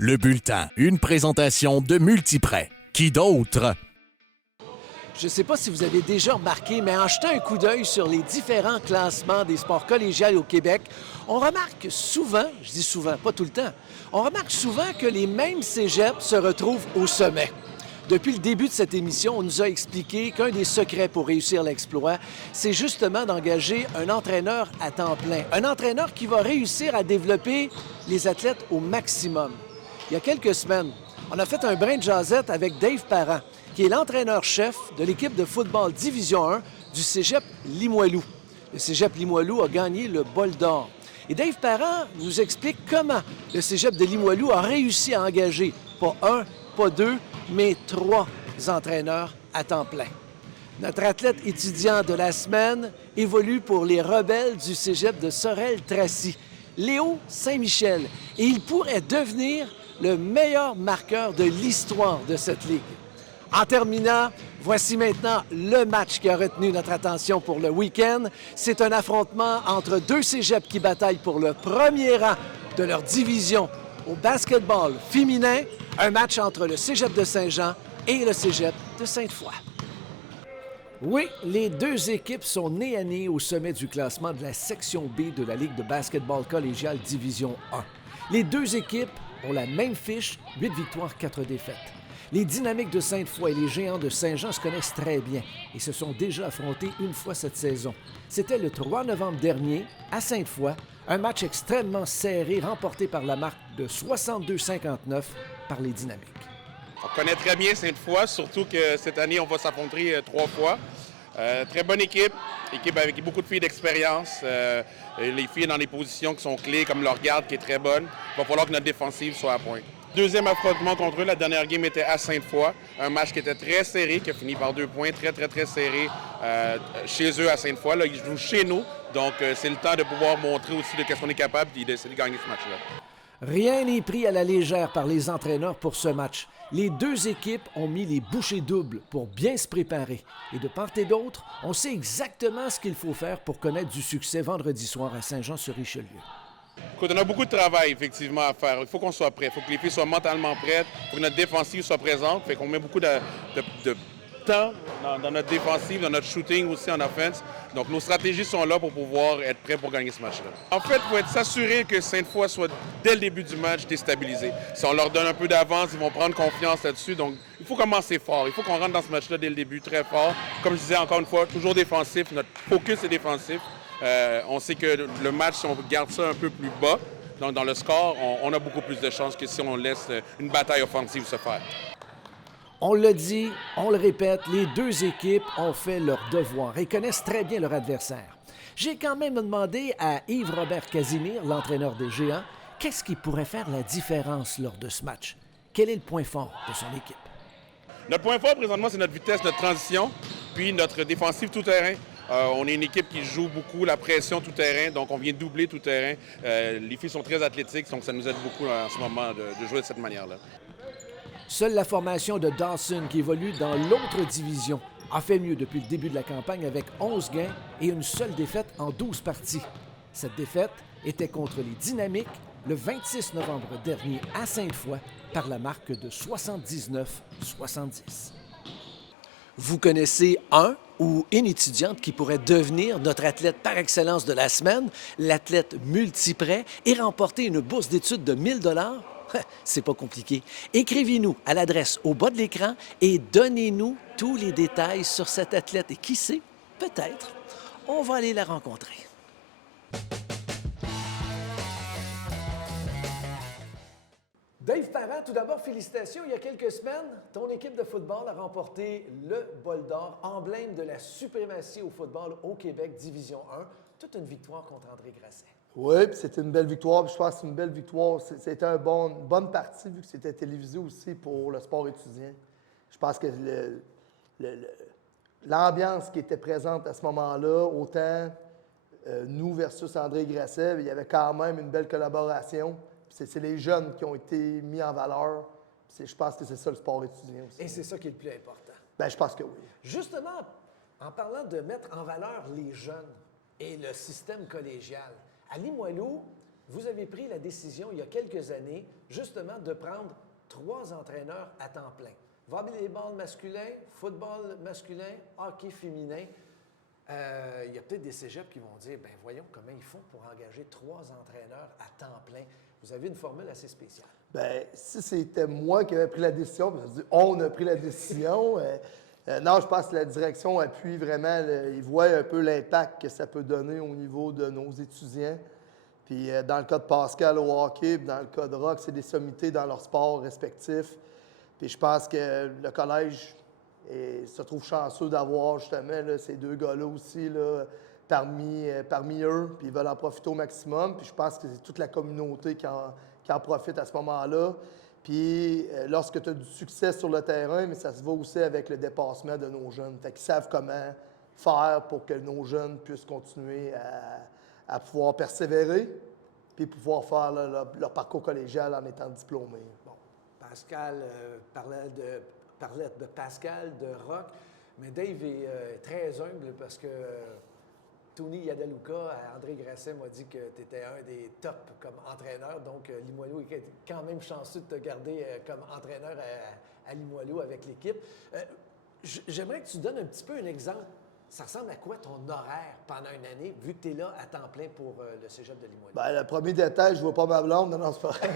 Le bulletin, une présentation de Multiprêt. Qui d'autre? Je ne sais pas si vous avez déjà remarqué, mais en jetant un coup d'œil sur les différents classements des sports collégiales au Québec, on remarque souvent, je dis souvent, pas tout le temps, on remarque souvent que les mêmes cégeps se retrouvent au sommet. Depuis le début de cette émission, on nous a expliqué qu'un des secrets pour réussir l'exploit, c'est justement d'engager un entraîneur à temps plein. Un entraîneur qui va réussir à développer les athlètes au maximum. Il y a quelques semaines, on a fait un brin de jasette avec Dave Parent, qui est l'entraîneur-chef de l'équipe de football Division 1 du Cégep Limoilou. Le Cégep Limoilou a gagné le Bol d'or. Et Dave Parent nous explique comment le Cégep de Limoilou a réussi à engager pas un, pas deux, mais 3 entraîneurs à temps plein. Notre athlète étudiant de la semaine évolue pour les Rebelles du Cégep de Sorel-Tracy, Léo Saint-Michel, et il pourrait devenir le meilleur marqueur de l'histoire de cette ligue. En terminant, voici maintenant le match qui a retenu notre attention pour le week-end. C'est un affrontement entre deux cégeps qui bataillent pour le premier rang de leur division au basketball féminin. Un match entre le Cégep de Saint-Jean et le Cégep de Sainte-Foy. Oui, les deux équipes sont nez à nez au sommet du classement de la section B de la Ligue de basketball collégiale Division 1. Les deux équipes ont la même fiche, 8 victoires, 4 défaites. Les Dynamiques de Sainte-Foy et les Géants de Saint-Jean se connaissent très bien et se sont déjà affrontés une fois cette saison. C'était le 3 novembre dernier, à Sainte-Foy, un match extrêmement serré remporté par la marque de 62-59 par les Dynamiques. On connaît très bien Sainte-Foy, surtout que cette année, on va s'affronter 3 fois. Très bonne équipe avec beaucoup de filles d'expérience. Les filles dans des positions qui sont clés, comme leur garde qui est très bonne. Il va falloir que notre défensive soit à point. Deuxième affrontement contre eux, la dernière game était à Sainte-Foy. Un match qui était très serré, qui a fini par 2 points, très serré chez eux à Sainte-Foy. Là, ils jouent chez nous, donc c'est le temps de pouvoir montrer aussi de qu'est-ce qu'on est capable et d'essayer de gagner ce match-là. Rien n'est pris à la légère par les entraîneurs pour ce match. Les deux équipes ont mis les bouchées doubles pour bien se préparer. Et de part et d'autre, on sait exactement ce qu'il faut faire pour connaître du succès vendredi soir à Saint-Jean-sur-Richelieu. Écoute, on a beaucoup de travail, effectivement, à faire. Il faut qu'on soit prêt. Il faut que les filles soient mentalement prêtes. Il faut que notre défensive soit présente. Fait qu'on met beaucoup de temps dans notre défensive, dans notre shooting aussi en offense. Donc, nos stratégies sont là pour pouvoir être prêts pour gagner ce match-là. En fait, il faut être s'assurer que Sainte-Foy soit, dès le début du match, déstabilisé. Si on leur donne un peu d'avance, ils vont prendre confiance là-dessus. Donc, il faut commencer fort. Il faut qu'on rentre dans ce match-là dès le début très fort. Comme je disais encore une fois, toujours défensif. Notre focus est défensif. On sait que le match, si on garde ça un peu plus bas, donc dans le score, on a beaucoup plus de chances que si on laisse une bataille offensive se faire. On le dit, on le répète, les deux équipes ont fait leur devoir et connaissent très bien leur adversaire. J'ai quand même demandé à Yves-Robert Casimir, l'entraîneur des Géants, qu'est-ce qui pourrait faire la différence lors de ce match? Quel est le point fort de son équipe? Notre point fort présentement, c'est notre vitesse, notre transition, puis notre défensive tout-terrain. On est une équipe qui joue beaucoup la pression tout-terrain, donc on vient doubler tout-terrain. Les filles sont très athlétiques, donc ça nous aide beaucoup en ce moment de jouer de cette manière-là. Seule la formation de Dawson, qui évolue dans l'autre division, a fait mieux depuis le début de la campagne avec 11 gains et une seule défaite en 12 parties. Cette défaite était contre les Dynamiques le 26 novembre dernier à Sainte-Foy par la marque de 79-70. Vous connaissez un ou une étudiante qui pourrait devenir notre athlète par excellence de la semaine, l'athlète Multiprêt, et remporter une bourse d'études de 1 000 $? C'est pas compliqué. Écrivez-nous à l'adresse au bas de l'écran et donnez-nous tous les détails sur cet athlète. Et qui sait, peut-être, on va aller la rencontrer. Dave Parent, tout d'abord, félicitations. Il y a quelques semaines, ton équipe de football a remporté le Bol d'or, emblème de la suprématie au football au Québec, Division 1. Toute une victoire contre André Grasset. Oui, puis c'était une belle victoire. Puis je pense que c'est une belle victoire. C'était une bonne partie, vu que c'était télévisé aussi pour le sport étudiant. Je pense que l'ambiance qui était présente à ce moment-là, autant nous versus André Grasset, il y avait quand même une belle collaboration. C'est les jeunes qui ont été mis en valeur. Je pense que c'est ça le sport étudiant aussi. Et c'est ça qui est le plus important. Bien, je pense que oui. Justement, en parlant de mettre en valeur les jeunes et le système collégial, à Limoilou, vous avez pris la décision il y a quelques années, justement, de prendre 3 entraîneurs à temps plein. Volleyball masculin, football masculin, hockey féminin. Il y a peut-être des cégeps qui vont dire, ben voyons comment ils font pour engager 3 entraîneurs à temps plein. Vous avez une formule assez spéciale. Bien, si c'était moi qui avais pris la décision, parce que je dis, on a pris la décision. Non, je pense que la direction appuie vraiment, ils voient un peu l'impact que ça peut donner au niveau de nos étudiants. Puis dans le cas de Pascal au hockey, puis dans le cas de Rock, c'est des sommités dans leurs sports respectifs. Puis je pense que le collège se trouve chanceux d'avoir justement là, ces 2 gars-là aussi là, parmi eux, puis ils veulent en profiter au maximum. Puis je pense que c'est toute la communauté qui en profite à ce moment-là. Puis lorsque tu as du succès sur le terrain, mais ça se va aussi avec le dépassement de nos jeunes. Fait qu'ils savent comment faire pour que nos jeunes puissent continuer à pouvoir persévérer, puis pouvoir faire leur parcours collégial en étant diplômés. Bon, Pascal parlait de Pascal, de Rock, mais Dave est très humble parce que Tony Yadaluka, André Grasset m'a dit que tu étais un des tops comme entraîneur, donc Limoilou est quand même chanceux de te garder comme entraîneur à Limoilou avec l'équipe. J'aimerais que tu donnes un petit peu un exemple. Ça ressemble à quoi ton horaire pendant une année, vu que tu es là à temps plein pour le cégep de Limoilou? Bien, le premier détail, je ne vois pas ma blonde, non, c'est pas vrai.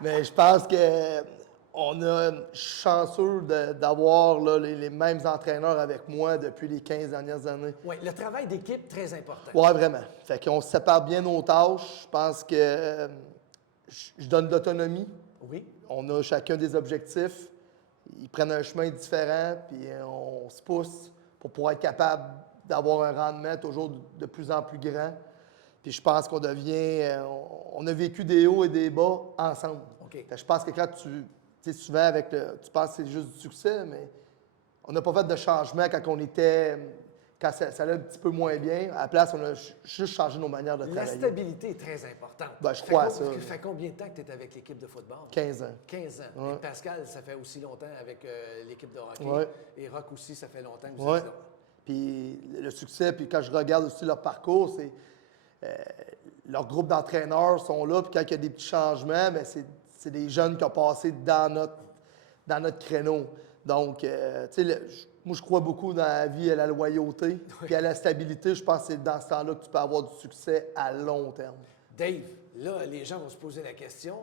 Mais je pense qu'on a chanceux d'avoir là, les mêmes entraîneurs avec moi depuis les 15 dernières années. Oui, le travail d'équipe, très important. Oui, vraiment. Fait qu'on se sépare bien nos tâches. Je pense que je donne de l'autonomie. Oui. On a chacun des objectifs. Ils prennent un chemin différent, puis on se pousse pour pouvoir être capable d'avoir un rendement toujours de plus en plus grand. Puis je pense qu'on devient... on a vécu des hauts et des bas ensemble. OK. Fait que je pense que quand tu sais, souvent, tu penses que c'est juste du succès, mais on n'a pas fait de changement quand ça allait un petit peu moins bien. À la place, on a juste changé nos manières de travailler. La stabilité est très importante. Ben, je crois à ça. Ça fait combien de temps que tu es avec l'équipe de football? 15 ans. 15 ans. Ouais. Et Pascal, ça fait aussi longtemps avec l'équipe de hockey. Ouais. Et Rock aussi, ça fait longtemps que vous Oui. êtes là. Puis le succès, puis quand je regarde aussi leur parcours, c'est leur groupe d'entraîneurs sont là, puis quand il y a des petits changements, bien, c'est des jeunes qui ont passé dans notre créneau. Donc, tu sais, moi, je crois beaucoup dans la vie à la loyauté, puis à la stabilité. Je pense que c'est dans ce temps-là que tu peux avoir du succès à long terme. Dave, là, les gens vont se poser la question.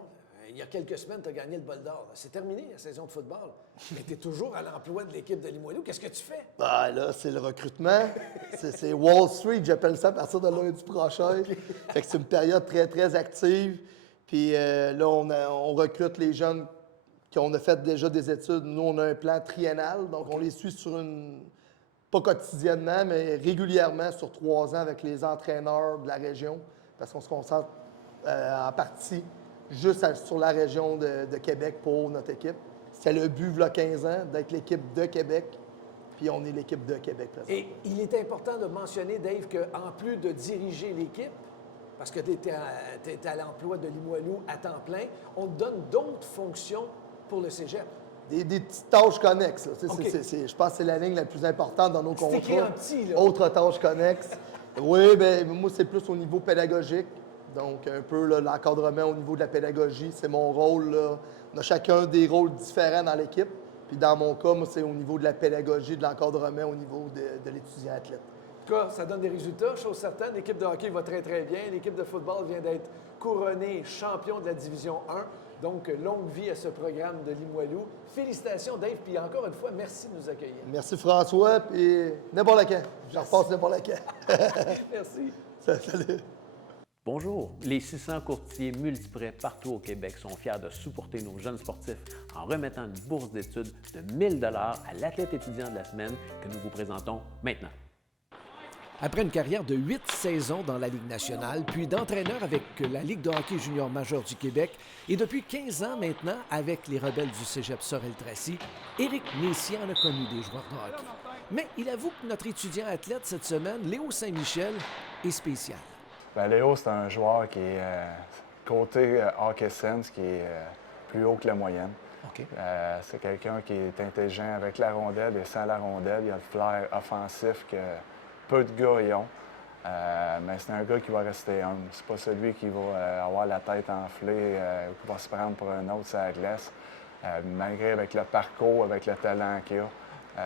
Il y a quelques semaines, tu as gagné le bol d'or. C'est terminé la saison de football. Mais tu es toujours à l'emploi de l'équipe de Limoilou. Qu'est-ce que tu fais? Ben là, c'est le recrutement. C'est Wall Street, j'appelle ça à partir de lundi prochain. Fait que c'est une période très, très active. Puis là, on recrute les jeunes qui ont fait déjà des études. Nous, on a un plan triennal, donc on les suit pas quotidiennement, mais régulièrement sur 3 ans avec les entraîneurs de la région, parce qu'on se concentre en partie juste sur la région de Québec pour notre équipe. C'était le but, il y a 15 ans, d'être l'équipe de Québec, puis on est l'équipe de Québec présentement. Et il est important de mentionner, Dave, qu'en plus de diriger l'équipe, parce que tu étais à l'emploi de Limoilou à temps plein, on te donne d'autres fonctions pour le cégep. Des petites tâches connexes. Là. OK. Je pense que c'est la ligne la plus importante dans nos C'est écrit contrats. en petit, là. Autres tâches connexes. Oui, bien, moi, c'est plus au niveau pédagogique. Donc, un peu là, l'encadrement au niveau de la pédagogie, c'est mon rôle. Là. On a chacun des rôles différents dans l'équipe. Puis dans mon cas, moi, c'est au niveau de la pédagogie, de l'encadrement au niveau de l'étudiant athlète. En tout cas, ça donne des résultats, chose certaine. L'équipe de hockey va très, très bien. L'équipe de football vient d'être couronnée champion de la Division 1. Donc, longue vie à ce programme de Limoilou. Félicitations, Dave. Puis encore une fois, merci de nous accueillir. Merci François, puis n'importe quand. Je repasse n'importe quand. Merci. Salut. Bonjour, les 600 courtiers multiprêts partout au Québec sont fiers de supporter nos jeunes sportifs en remettant une bourse d'études de 1 000 $ à l'athlète étudiant de la semaine que nous vous présentons maintenant. Après une carrière de 8 saisons dans la Ligue nationale, puis d'entraîneur avec la Ligue de hockey junior majeur du Québec et depuis 15 ans maintenant avec les Rebelles du cégep Sorel-Tracy, Éric Messier en a connu des joueurs de hockey. Mais il avoue que notre étudiant athlète cette semaine, Léo Saint-Michel, est spécial. Bien, Léo, c'est un joueur qui est côté hockey sense, qui est plus haut que la moyenne. OK. C'est quelqu'un qui est intelligent avec la rondelle et sans la rondelle. Il a le flair offensif que peu de gars y ont. Mais c'est un gars qui va rester humble. C'est pas celui qui va avoir la tête enflée ou qui va se prendre pour un autre sur la glace. Malgré avec le parcours, avec le talent qu'il a.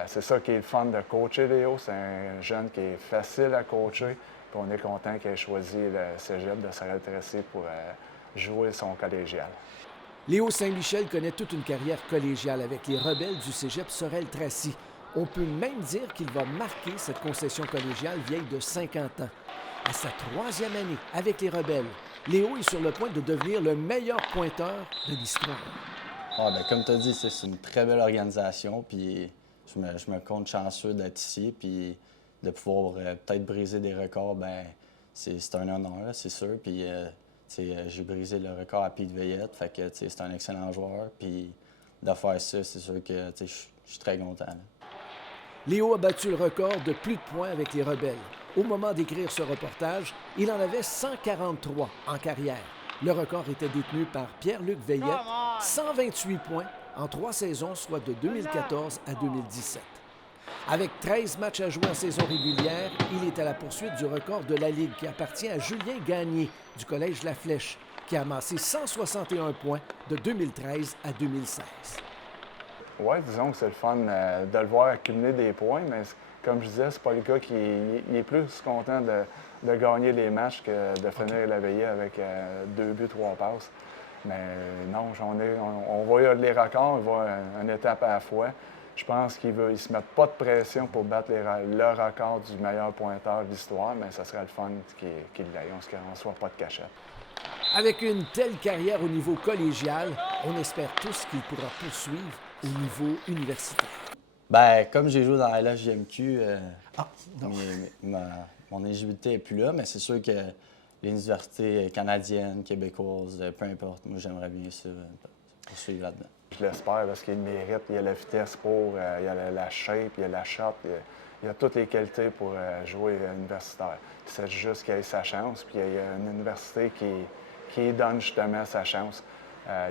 C'est ça qui est le fun de coacher Léo. C'est un jeune qui est facile à coacher. Puis on est content qu'il ait choisi le cégep de Sorel-Tracy pour jouer son collégial. Léo Saint-Michel connaît toute une carrière collégiale avec les Rebelles du cégep Sorel-Tracy. On peut même dire qu'il va marquer cette concession collégiale vieille de 50 ans. À sa 3e année avec les Rebelles, Léo est sur le point de devenir le meilleur pointeur de l'histoire. Comme tu as dit, c'est une très belle organisation, puis je me compte chanceux d'être ici, puis de pouvoir peut-être briser des records, c'est un honneur, c'est sûr. Puis j'ai brisé le record à Pete Veillette, fait que c'est un excellent joueur, puis de faire ça, c'est sûr que je suis très content. Là. Léo a battu le record de plus de points avec les Rebelles. Au moment d'écrire ce reportage, il en avait 143 en carrière. Le record était détenu par Pierre-Luc Veillette, 128 points en 3 saisons, soit de 2014 à 2017. Avec 13 matchs à jouer en saison régulière, il est à la poursuite du record de la Ligue qui appartient à Julien Gagné du Collège La Flèche, qui a amassé 161 points de 2013 à 2016. Oui, disons que c'est le fun de le voir accumuler des points, mais comme je disais, c'est pas le gars qui est plus content de gagner les matchs que de finir la veillée avec 2 buts, 3 passes. Mais non, on voit les records, on voit une étape à la fois. Je pense qu'ils ne se mettent pas de pression pour battre le record du meilleur pointeur de l'histoire, mais ça serait le fun qu'il l'aille. On ne soit pas de cachette. Avec une telle carrière au niveau collégial, on espère tous qu'il pourra poursuivre au niveau universitaire. Comme j'ai joué dans la LHJMQ, mon éligibilité n'est plus là, mais c'est sûr que les universités canadiennes, québécoises, peu importe, moi j'aimerais bien poursuivre là-dedans. Je l'espère parce qu'il mérite. Il y a la vitesse pour, il y a la shape, il y a la shot, il y a toutes les qualités pour jouer universitaire. C'est juste qu'il ait sa chance, puis il y a une université qui donne justement sa chance.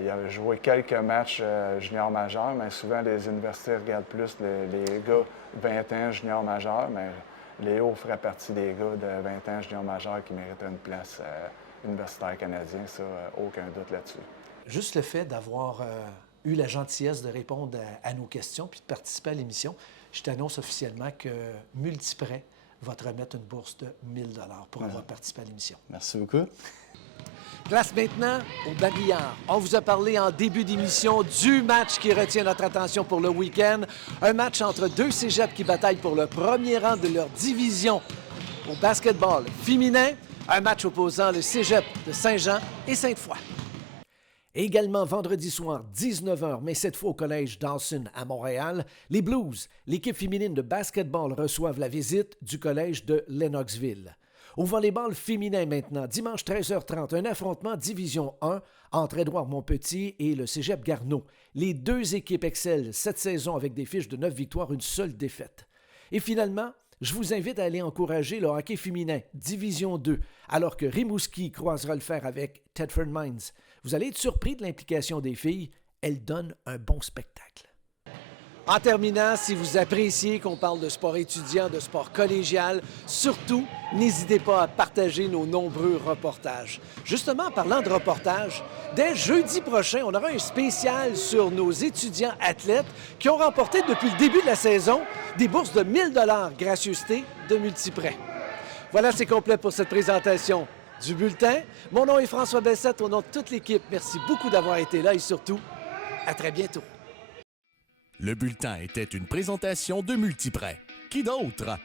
Il a joué quelques matchs junior majeurs, mais souvent les universités regardent plus les gars 20 ans junior majeurs, mais Léo ferait partie des gars de 20 ans junior majeurs qui mériteraient une place universitaire canadienne, ça, aucun doute là-dessus. Juste le fait d'avoir eu la gentillesse de répondre à nos questions puis de participer à l'émission, je t'annonce officiellement que Multiprêt va te remettre une bourse de 1 000 $ pour avoir participé à l'émission. Merci beaucoup. Place maintenant au babillard. On vous a parlé en début d'émission du match qui retient notre attention pour le week-end. Un match entre 2 cégeps qui bataillent pour le premier rang de leur division au basketball féminin. Un match opposant le cégep de Saint-Jean et Sainte-Foy. Également vendredi soir, 19h, mais cette fois au collège Dawson à Montréal, les Blues, l'équipe féminine de basketball, reçoivent la visite du collège de Lennoxville. Au volleyball féminin maintenant, dimanche 13h30, un affrontement Division 1 entre Édouard-Montpetit et le cégep Garneau. Les 2 équipes excellent cette saison avec des fiches de 9 victoires, une seule défaite. Et finalement, je vous invite à aller encourager le hockey féminin, Division 2, alors que Rimouski croisera le fer avec Thetford Mines. Vous allez être surpris de l'implication des filles. Elles donnent un bon spectacle. En terminant, si vous appréciez qu'on parle de sport étudiant, de sport collégial, surtout, n'hésitez pas à partager nos nombreux reportages. Justement, en parlant de reportages, dès jeudi prochain, on aura un spécial sur nos étudiants athlètes qui ont remporté depuis le début de la saison des bourses de 1 000 $ gracieuseté de Multiprêt. Voilà, c'est complet pour cette présentation du bulletin. Mon nom est François Bessette, au nom de toute l'équipe. Merci beaucoup d'avoir été là et surtout, à très bientôt. Le bulletin était une présentation de Multiprêt. Qui d'autre?